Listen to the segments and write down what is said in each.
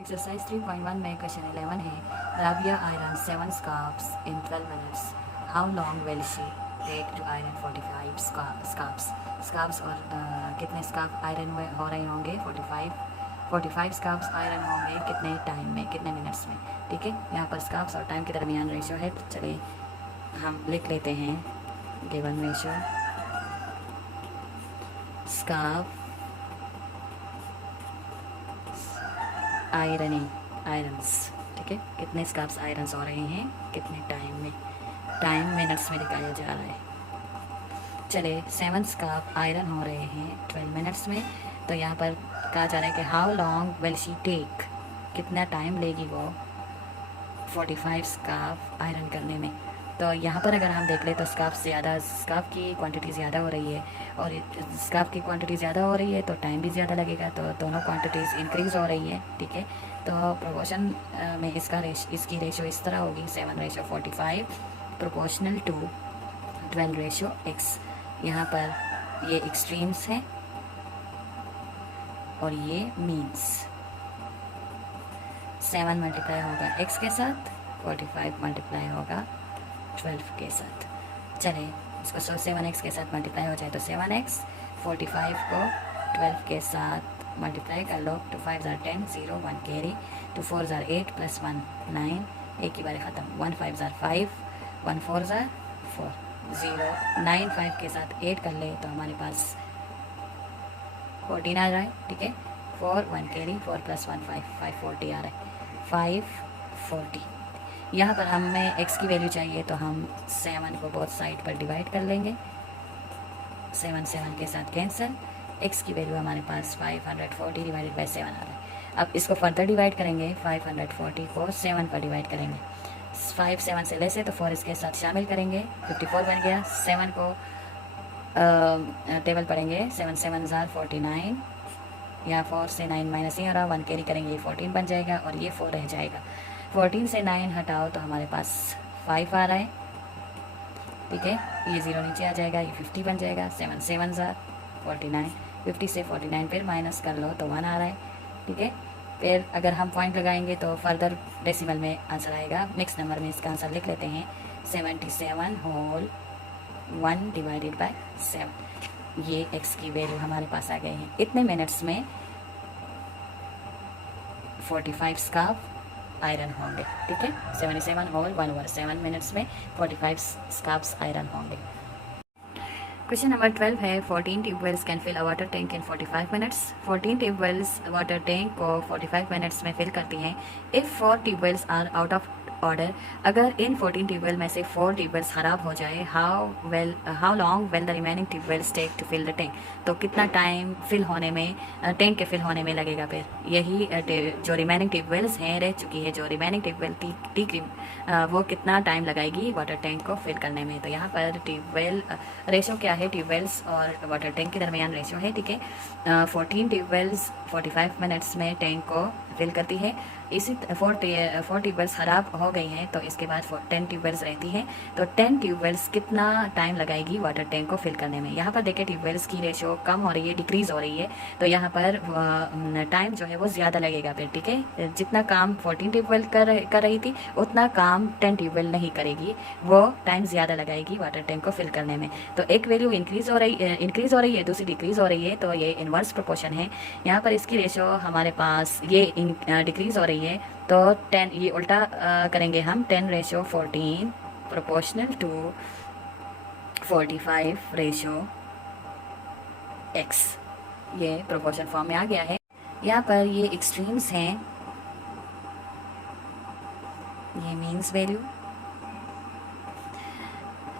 Exercise 3.1 में question 11 है Rabia iron 7 scarfs in 12 minutes how long will she take to iron 45 scarfs और कितने scarf iron हो रहे होंगे 45 स्कार्फ्स आयरन होंगे कितने टाइम में, कितने मिनट्स में। ठीक है, यहाँ पर स्कार्फ्स और टाइम के दरमियान रेशो है। तो चलिए हम लिख लेते हैं गिवन रेशो स्कार्फ आयरन्स। ठीक है, कितने स्कार्फ्स आयरन्स हो रहे हैं कितने टाइम में, टाइम मिनट्स में दिखाया जा रहा है। चले 7 स्कार्फ आयरन हो रहे हैं 12 मिनट्स में। तो यहाँ पर कहा जा रहा है कि how long will she take, कितना टाइम लेगी वो 45 स्कार्फ आयरन करने में। तो यहाँ पर अगर हम देख लें तो स्कार्फ की क्वांटिटी ज़्यादा हो रही है और स्कार्फ की क्वांटिटी ज़्यादा हो रही है तो टाइम भी ज़्यादा लगेगा। तो दोनों क्वांटिटीज़ इंक्रीज़ हो रही है। ठीक है, तो प्रोपोर्शन में इसकी रेशो इस तरह होगी 7:45 प्रोपोर्शनल टू 12:x। यहाँ पर ये एक्सट्रीम्स हैं और ये मीन्स। 7 मल्टीप्लाई होगा x के साथ, 45 मल्टीप्लाई होगा 12 के साथ। चले इसको 7x के साथ मल्टीप्लाई हो जाए तो 7x, 45 को 12 के साथ मल्टीप्लाई कर लो। 2 5 ज़ार 10, 0 1 कैरी, 2 4 ज़ार 8 + 1 9, एक ही बार ख़त्म। 1 5 ज़ार 5, 1 4 ज़ार 4, 0 9 5 के साथ 8 कर ले तो हमारे पास 14 आ रहा है। ठीक है, 4 1 कैरी, 4 + 1 5 540 आ रहा है, 540। यहाँ पर हमें x की वैल्यू चाहिए तो हम 7 को बोथ साइड पर डिवाइड कर लेंगे। 7 7 के साथ कैंसिल, x की वैल्यू हमारे पास 540 डिवाइडेड बाई 7 आ रहा है। अब इसको फर्दर डिवाइड करेंगे, 540 को 7 पर डिवाइड करेंगे। 5 7 से लेस है तो 4 इसके साथ शामिल करेंगे, 54 बन गया। 7 को टेबल पढ़ेंगे, 7 7 ज़ार 49, यहाँ 4 से 9 माइनस नहीं हो रहा, 1 कैरी करेंगे, ये 14 बन जाएगा और ये 4 रह जाएगा। 14 से 9 हटाओ तो हमारे पास 5 आ रहा है। ठीक है, ये 0 नीचे आ जाएगा, ये 50 बन जाएगा। 7 7 ज़ार 49, 50 से 49 फिर माइनस कर लो तो 1 आ रहा है। ठीक है, फिर अगर हम पॉइंट लगाएंगे तो फर्दर डेसिमल में आंसर आएगा। मिक्स नंबर में इसका आंसर लिख लेते हैं 77 होल 1 डिवाइडेड बाय 7। ये x की वैल्यू हमारे पास आ गए हैं। इतने मिनट्स में 45 स्कार्फ आयरन होंगे। ठीक है, 77 होल 1/7 मिनट्स में 45 स्कार्फ्स आयरन होंगे। क्वेश्चन नंबर 12 है 14 tubewells can fill a water tank in 45 minutes. 14 tubewells water tank को 45 मिनट्स में फिल करती हैं। If 4 tubewells are out of order, अगर इन 14 ट्यूबवेल में से 4 ट्यूबवेल्स ख़राब हो जाए, how long will the remaining tubewells take to fill the tank. तो कितना टाइम फिल होने में, टैंक के फिल होने में लगेगा। फिर यही जो रिमेनिंग ट्यूबवेल्स हैं रह चुकी है, जो रिमेनिंग ट्यूबवेल वो कितना टाइम लगाएगी वाटर टैंक को फिल करने में। तो यहाँ पर ट्यूबवेल रेशो क्या है, ट्यूबवेल्स और वाटर टैंक के दरमियान रेशो है। ठीक है, 14 ट्यूबवेल्स 45 मिनट्स में टैंक को फिल करती है। इसी 4 ट्यूबवेल्स ख़राब हो गई हैं तो इसके बाद 10 ट्यूबवेल्स रहती हैं। तो 10 ट्यूबवेल्स कितना टाइम लगाएगी वाटर टैंक को फिल करने में। यहाँ पर देखिए ट्यूबवेल्स की रेशो कम हो रही है, डिक्रीज़ हो रही है, तो यहाँ पर टाइम जो है वो ज़्यादा लगेगा फिर। ठीक है, जितना काम 14 ट्यूबवेल कर रही थी उतना काम 10 ट्यूबवेल नहीं करेगी, वो टाइम ज़्यादा लगाएगी वाटर टैंक को फिल करने में। तो एक वैल्यू इंक्रीज़ हो रही है, दूसरी डिक्रीज़ हो रही है, तो ये इन्वर्स प्रोपोर्शन है। यहाँ पर इसकी रेशो हमारे पास ये डिक्रीज़ हो रही है तो 10, ये उल्टा करेंगे हम, 10:14 प्रोपोर्शनल टू 45 रेशो x। ये प्रोपोर्शन फॉर्म में आ गया है। यहाँ पर ये एक्सट्रीम्स हैं, ये मीन्स वैल्यू।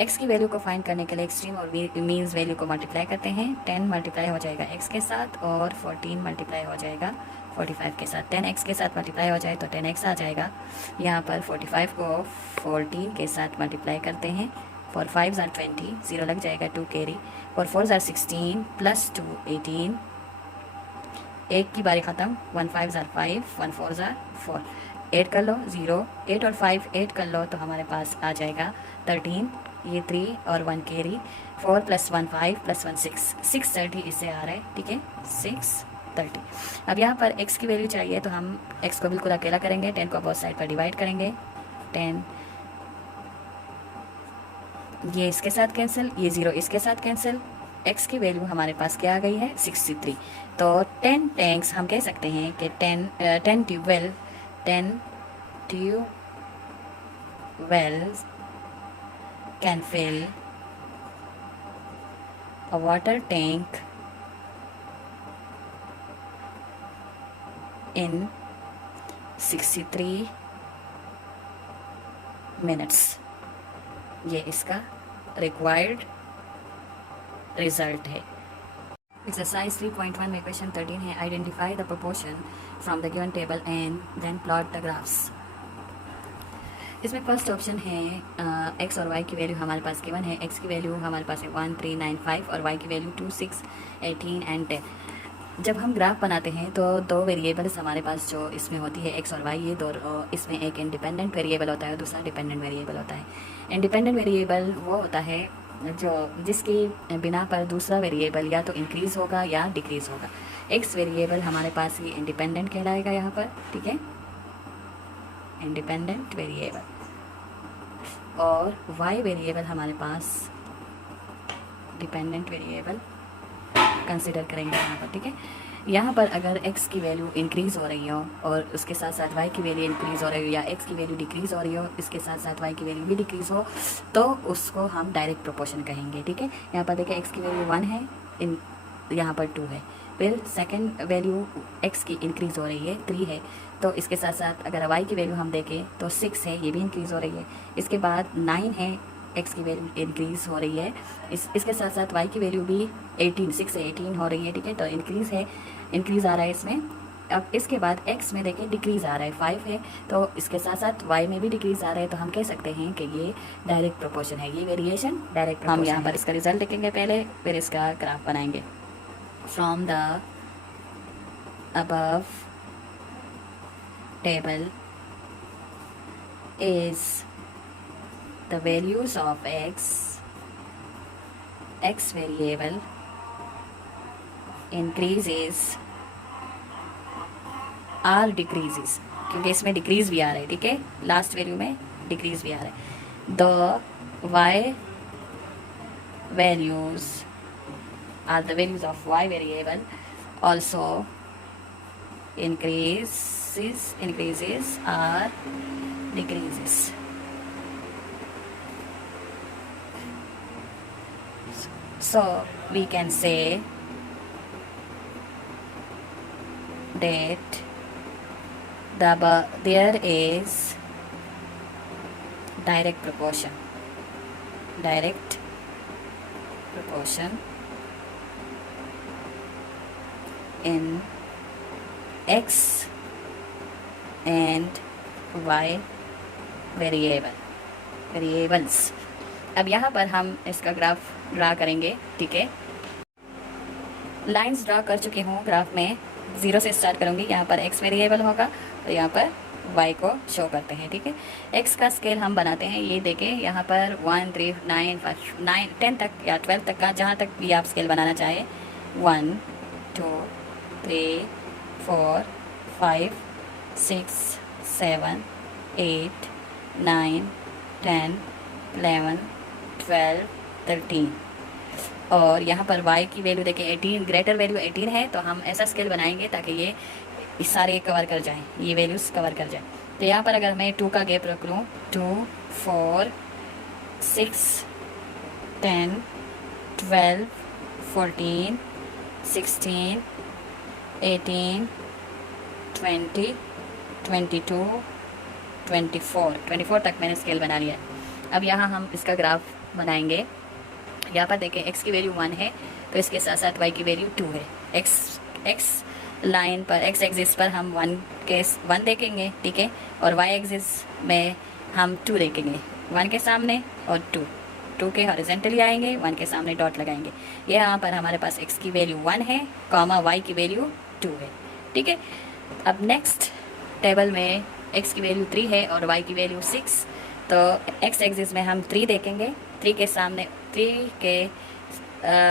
x की वैल्यू को फाइंड करने के लिए एक्सट्रीम और मीन्स वैल्यू को मल्टीप्लाई करते हैं। 10 मल्टीप्लाई हो जाएगा x के साथ और 14 मल्टीप्लाई हो जाएगा 45 के साथ। 10x के साथ मल्टीप्लाई हो जाए तो 10x आ जाएगा। यहाँ पर 45 को 14 के साथ मल्टीप्लाई करते हैं। 4 5 ज़ार 20, 0 लग जाएगा, 2 कैरी, 4 4 ज़ार 16 + 2 18, एक की बारी ख़त्म। 1 5 ज़ार 5, 1 4 ज़ार 4, 8 कर लो, 0 8 और 5 8 कर लो तो हमारे पास आ जाएगा 13, ये 3 और 1 कैरी, 4 + 1 5 + 1 6 630 इससे आ रहा है। ठीक है, 6 30। अब यहाँ पर x की वैल्यू चाहिए तो हम x को बिल्कुल अकेला करेंगे, 10 को बोथ साइड पर डिवाइड करेंगे, 10 ये इसके साथ कैंसिल, ये 0 इसके साथ कैंसिल, x की वैल्यू हमारे पास क्या आ गई है 63। तो 10 टैंक्स हम कह सकते हैं कि 10 tubewells can fill a water tank in 63 minutes। ये इसका रिक्वायर्ड रिजल्ट है। एक्सरसाइज 3.1 में क्वेश्चन 13 है, identify the proportion from the given table and then plot the graphs. इसमें फर्स्ट ऑप्शन है x और y की वैल्यू हमारे पास गिवन है। x की वैल्यू हमारे पास है 1, 3, 9, 5 और y की वैल्यू 2, 6, 18 एंड 10। जब हम ग्राफ बनाते हैं तो दो वेरिएबल्स हमारे पास जो इसमें होती है x और y, ये दो, इसमें एक इंडिपेंडेंट वेरिएबल होता है, दूसरा डिपेंडेंट वेरिएबल होता है। इंडिपेंडेंट वेरिएबल वो होता है जो जिसकी बिना पर दूसरा वेरिएबल या तो इंक्रीज़ होगा या डिक्रीज़ होगा। x वेरिएबल हमारे पास ये इंडिपेंडेंट कहलाएगा यहाँ पर, ठीक है, इंडिपेंडेंट वेरिएबल, और y वेरिएबल हमारे पास डिपेंडेंट वेरिएबल कंसिडर करेंगे यहाँ पर, ठीक है। यहाँ पर अगर x की वैल्यू इंक्रीज़ हो रही हो और उसके साथ साथ y की वैल्यू इंक्रीज़ हो रही हो, या x की वैल्यू डिक्रीज़ हो रही हो इसके साथ साथ y की वैल्यू भी डिक्रीज़ हो, तो उसको हम डायरेक्ट प्रोपोर्शन कहेंगे, ठीक है। यहाँ पर देखिए x की वैल्यू 1 है, यहाँ पर 2 है, फिर सेकंड वैल्यू x की इंक्रीज़ हो रही है 3 है, तो इसके साथ साथ अगर y की वैल्यू हम देखें तो 6 है, ये भी इंक्रीज़ हो रही है। इसके बाद 9 है, x की वैल्यू इंक्रीज़ हो रही है। इसके साथ साथ y की वैल्यू भी 18, 6 से 18 हो रही है, ठीक है, तो इंक्रीज़ आ रहा है इसमें। अब इसके बाद x में देखिए डिक्रीज़ आ रहा है, 5 है, तो इसके साथ साथ y में भी डिक्रीज़ आ रहा है, तो हम कह सकते हैं कि ये डायरेक्ट प्रोपोर्शन है, ये वेरिएशन डायरेक्ट। हम यहाँ पर इसका रिजल्ट लिखेंगे पहले, फिर इसका ग्राफ बनाएंगे। From the above table is the values of x variable increases or decreases, क्योंकि इसमें डिक्रीज भी आ रहा है, ठीक है, लास्ट वैल्यू में डिक्रीज भी आ रहा है। The y values are the values of y variable also increases or decreases। So we can say that there is direct proportion in x and y variables. अब यहाँ पर हम इसका ग्राफ ड्रा करेंगे, ठीक है। लाइंस ड्रा कर चुकी हूँ ग्राफ में, 0 से स्टार्ट करूँगी। यहाँ पर x वेरिएबल होगा और यहाँ पर y को शो करते हैं, ठीक है। x का स्केल हम बनाते हैं, ये देखें यहाँ पर 1, 3, 9, 5, 9, 10 तक या 12 तक का, जहाँ तक भी आप स्केल बनाना चाहें, 1, 2, 3, 4, 5, 6, 7, 8, 9, 10, 11, 12, 13। और यहाँ पर y की वैल्यू देखें 18, ग्रेटर वैल्यू 18 है, तो हम ऐसा स्केल बनाएंगे ताकि ये इस सारे कवर कर जाएं, ये वैल्यूज़ कवर कर जाएं। तो यहाँ पर अगर मैं 2 का गैप रख लूँ, 2, 4, 6, 10, 12, 14, 16, 18, 20, 22, 24 तक मैंने स्केल बना लिया। अब यहाँ हम इसका ग्राफ बनाएंगे। यहाँ पर देखें x की वैल्यू 1 है, तो इसके साथ साथ y की वैल्यू 2 है। x लाइन पर, x एक्सिस पर हम 1 देखेंगे, ठीक है, और y एक्सिस में हम 2 देखेंगे, 1 के सामने और 2 के हॉरिजॉन्टली आएंगे, 1 के सामने डॉट लगाएंगे। यहाँ पर हमारे पास x की वैल्यू 1 है, कॉमा y की वैल्यू 2 है, ठीक है। अब नेक्स्ट टेबल में x की वैल्यू 3 है और y की वैल्यू 6, तो x एक्सिस में हम 3 देखेंगे, 3 के सामने 3 के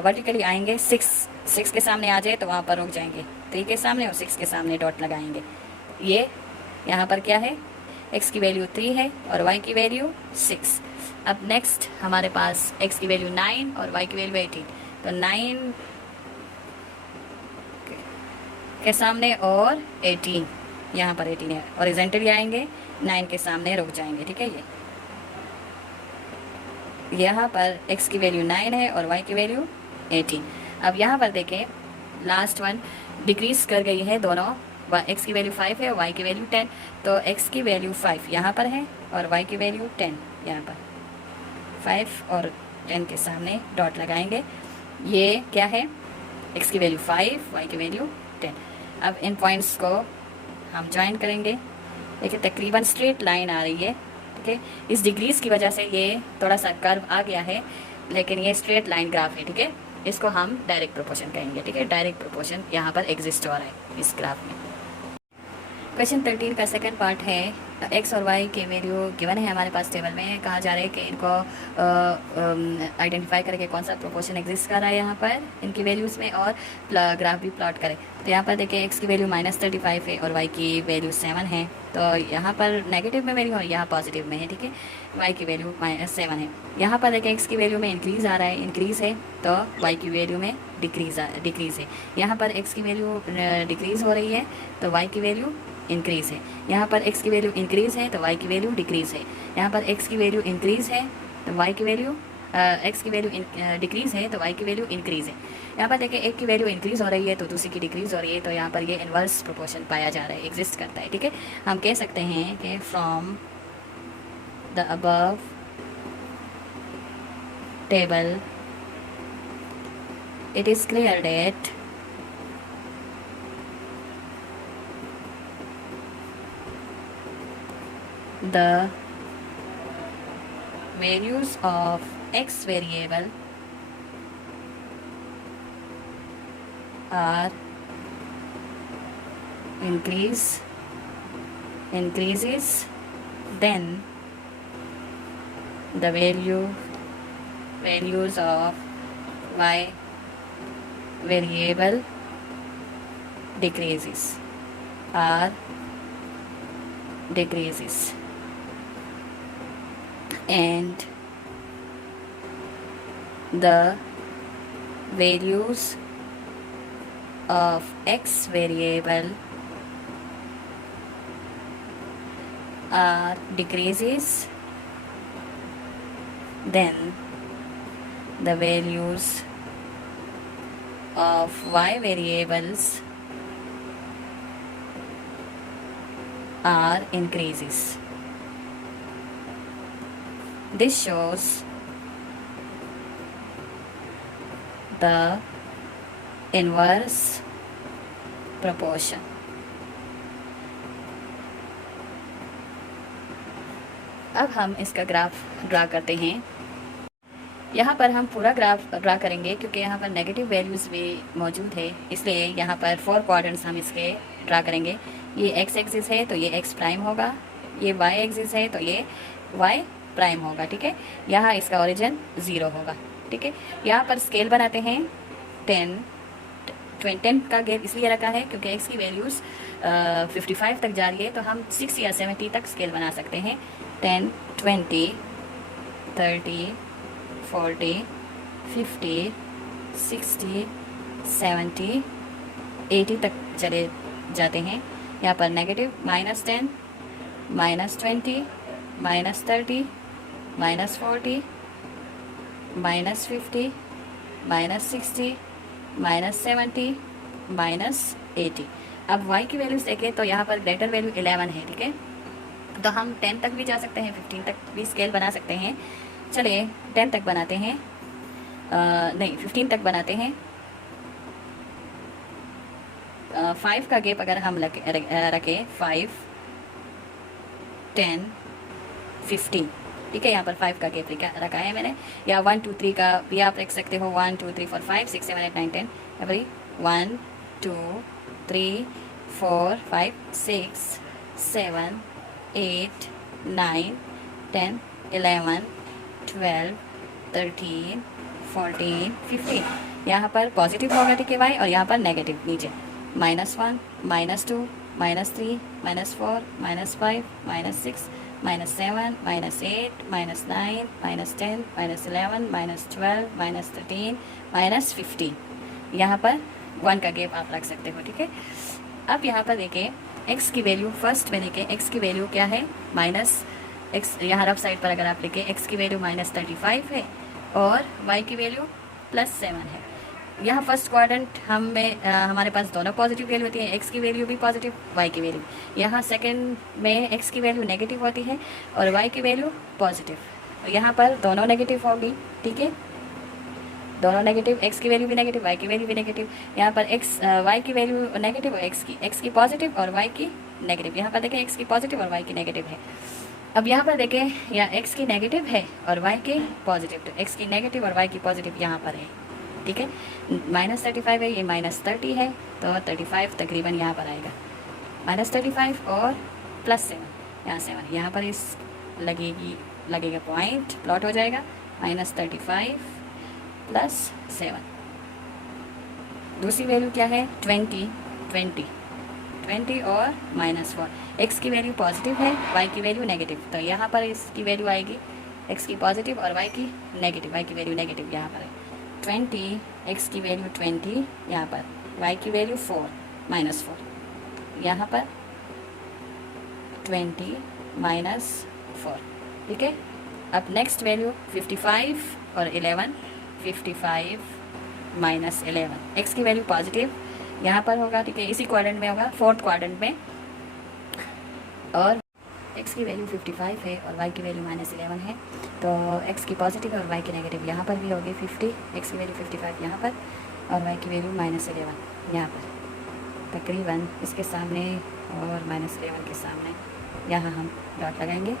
वर्टिकली आएंगे, 6 के सामने आ जाए तो वहाँ पर रुक जाएंगे, 3 के सामने और 6 के सामने डॉट लगाएंगे। ये यहाँ पर क्या है, x की वैल्यू 3 है और y की वैल्यू 6। अब नेक्स्ट हमारे पास x की वैल्यू 9 और y की वैल्यू 18, तो 9 के सामने और 18, यहाँ पर 18 है, हॉरिजॉन्टली आएंगे, 9 के सामने रुक जाएंगे। ठीक है, ये यहाँ पर x की वैल्यू 9 है और y की वैल्यू 18। अब यहाँ पर देखें, लास्ट वन डिक्रीज कर गई है दोनों, x की वैल्यू 5 है और y की वैल्यू 10, तो x की वैल्यू 5 यहाँ पर है और y की वैल्यू 10 यहाँ पर। 5 और 10 के सामने डॉट लगाएंगे। ये क्या है, x की वैल्यू 5, y की वैल्यू 10। अब इन पॉइंट्स को हम ज्वाइन करेंगे। देखिए तकरीबन स्ट्रेट लाइन आ रही है। ठीक है, इस डिग्रीज की वजह से ये थोड़ा सा कर्व आ गया है, लेकिन ये स्ट्रेट लाइन ग्राफ है। ठीक है, इसको हम डायरेक्ट प्रोपोर्शन कहेंगे। ठीक है, डायरेक्ट प्रोपोर्शन यहाँ पर एग्जिस्ट हो रहा है इस ग्राफ में। क्वेश्चन 13 का सेकंड पार्ट है, x और y के वैल्यू गिवन है हमारे पास टेबल में। कहा जा रहा है कि इनको आइडेंटिफाई करके कौन सा प्रोपोर्शन एग्जिस्ट कर रहा है यहाँ पर इनकी वैल्यूज़ में, और ग्राफ भी प्लॉट करें। तो यहाँ पर देखिए x की वैल्यू -35 है और y की वैल्यू 7 है, तो यहाँ पर नेगेटिव में वैल्यू और यहाँ पॉजिटिव में है। ठीक है, y की वैल्यू -7 है। यहाँ पर देखिए x की वैल्यू में इंक्रीज़ आ रहा है, इंक्रीज़ है, तो y की वैल्यू में डिक्रीज़ है। यहाँ पर x की वैल्यू डिक्रीज़ हो रही है तो y की वैल्यू इंक्रीज़ है। यहाँ पर x की वैल्यू इंक्रीज़ है तो y की वैल्यू डिक्रीज़ है। यहाँ पर x की वैल्यू इंक्रीज़ है तो y की वैल्यू x की वैल्यू डिक्रीज़ है तो y की वैल्यू इंक्रीज़ है। यहाँ पर देखिए एक की वैल्यू इंक्रीज़ हो रही है तो दूसरी की डिक्रीज़ हो रही है, तो यहाँ पर ये इन्वर्स प्रोपोर्शन पाया जा रहा है, एग्जिस्ट करता है। ठीक है, हम कह सकते हैं कि from the above table it is clear that the values of x variable are increases, then the values of y variable decreases, and the values of x variable are decreases, then the values of y variables are increases. This shows the inverse proportion. अब हम इसका graph draw करते हैं। यहाँ पर हम पूरा graph draw करेंगे क्योंकि यहाँ पर नेगेटिव वैल्यूज़ भी मौजूद है, इसलिए यहाँ पर 4 क्वाड्रेंट्स हम इसके ड्रा करेंगे। ये x एक्सिस है तो ये x प्राइम होगा, ये y एक्सिस है तो ये y प्राइम होगा। ठीक है, यहाँ इसका ओरिजिन 0 होगा। ठीक है, यहाँ पर स्केल बनाते हैं। 10 का गैप इसलिए रखा है क्योंकि x की वैल्यूज़ 55 तक जा रही है, तो हम 60 या 70 तक स्केल बना सकते हैं। 10, 20, 30, 40, 50, 60, 70, 80 तक चले जाते हैं। यहाँ पर नेगेटिव -10, -20, -30, -40, -50, -60, -70, -80। अब y की वैल्यूज़ देखें तो यहाँ पर ग्रेटर वैल्यू 11 है। ठीक है, तो हम 10 तक भी जा सकते हैं, 15 तक भी स्केल बना सकते हैं। चलिए 10 तक बनाते हैं, नहीं 15 तक बनाते हैं। 5 का गैप अगर हम रखें 5, 10, 15। ठीक है, यहाँ पर 5 का गैप रखा है मैंने, या 1, 2, 3 का भी आप रख सकते हो। 1, 2, 3, 4, 5, 6, 7, 8, 9, 10। अभी 1, 2, 3, 4, 5, 6, 7, 8, 9, 10, 11, 12, 13, 14, 15। यहाँ पर पॉजिटिव होगा ठीक है y, और यहाँ पर नेगेटिव नीचे। -1, -2, -3, -4, -5, -6, -7, -8, -9, -10, -11, -12, -13, -15। यहाँ पर 1 का गैप आप रख सकते हो, ठीक है। अब यहाँ पर देखिए x की वैल्यू, फर्स्ट में देखिए x की वैल्यू क्या है, -x, यहाँ रफ साइड पर अगर आप लिखे x की वैल्यू -35 है और y की वैल्यू +7 है। यहाँ फर्स्ट क्वाड्रेंट हमारे पास दोनों पॉजिटिव वैल्यू होती है, x की वैल्यू भी पॉजिटिव, y की वैल्यू। यहाँ सेकंड में x की वैल्यू नेगेटिव होती है और y की वैल्यू पॉजिटिव। तो यहाँ पर दोनों नेगेटिव होगी, ठीक है, दोनों नेगेटिव, x की वैल्यू भी नेगेटिव, y की वैल्यू भी नेगेटिव। यहाँ पर y की वैल्यू नेगेटिव और x की पॉजिटिव और y की नेगेटिव। यहाँ पर देखें x की पॉजिटिव और y की नेगेटिव है। अब यहाँ पर देखें या x की नेगेटिव है और y की पॉजिटिव, तो x की नेगेटिव और y की पॉजिटिव यहाँ पर है, ठीक है। -35 है, ये -30 है, तो 35 तकरीबन यहाँ पर आएगा, -35 और +7, यहाँ 7, यहाँ पर इस लगेगा पॉइंट, प्लॉट हो जाएगा -35 +7। दूसरी वैल्यू क्या है, 20 और -4। x की वैल्यू पॉजिटिव है, y की वैल्यू नेगेटिव, तो यहाँ पर इसकी वैल्यू आएगी x की पॉजिटिव और y की नेगेटिव, y की वैल्यू नेगेटिव यहाँ पर है 20, x की वैल्यू 20 यहाँ पर, y की वैल्यू 4 -4 यहाँ पर 20 -4, ठीक है। अब नेक्स्ट वैल्यू 55 और 11, 55 -11, x की वैल्यू पॉजिटिव यहाँ पर होगा, ठीक है, इसी क्वाड्रेंट में होगा, फोर्थ क्वाड्रेंट में, और x की वैल्यू 55 है और y की वैल्यू -11 है, तो x की पॉजिटिव और y की नेगेटिव यहाँ पर भी होगी 50, x की वैल्यू 55 यहाँ पर और y की वैल्यू -11 यहाँ पर, तकरीबन इसके सामने और -11 के सामने यहाँ हम डॉट लगाएंगे,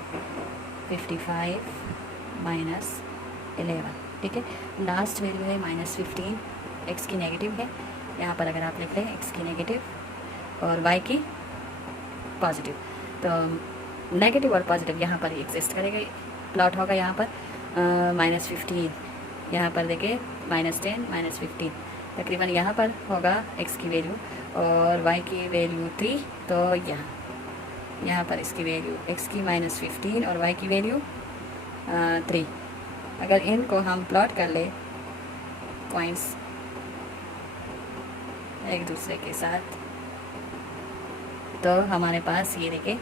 55 -11, ठीक है। लास्ट वैल्यू है -15, x की नेगेटिव है, यहाँ पर अगर आप लिख लें x की नेगेटिव और y की पॉजिटिव, तो नेगेटिव और पॉजिटिव यहाँ पर एग्जिस्ट करेगा, प्लॉट होगा यहाँ पर -15, यहाँ पर देखिए -10 -15, तकरीबन यहाँ पर होगा x की वैल्यू और y की वैल्यू 3, तो यहाँ पर इसकी वैल्यू x की -15 और y की वैल्यू 3। अगर इनको हम प्लॉट कर ले पॉइंट्स एक दूसरे के साथ, तो हमारे पास ये देखिए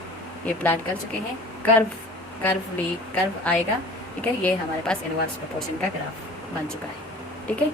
ये प्लॉट कर चुके हैं, कर्व आएगा, ठीक है। ये हमारे पास इनवर्स प्रोपोर्शन का ग्राफ बन चुका है, ठीक है।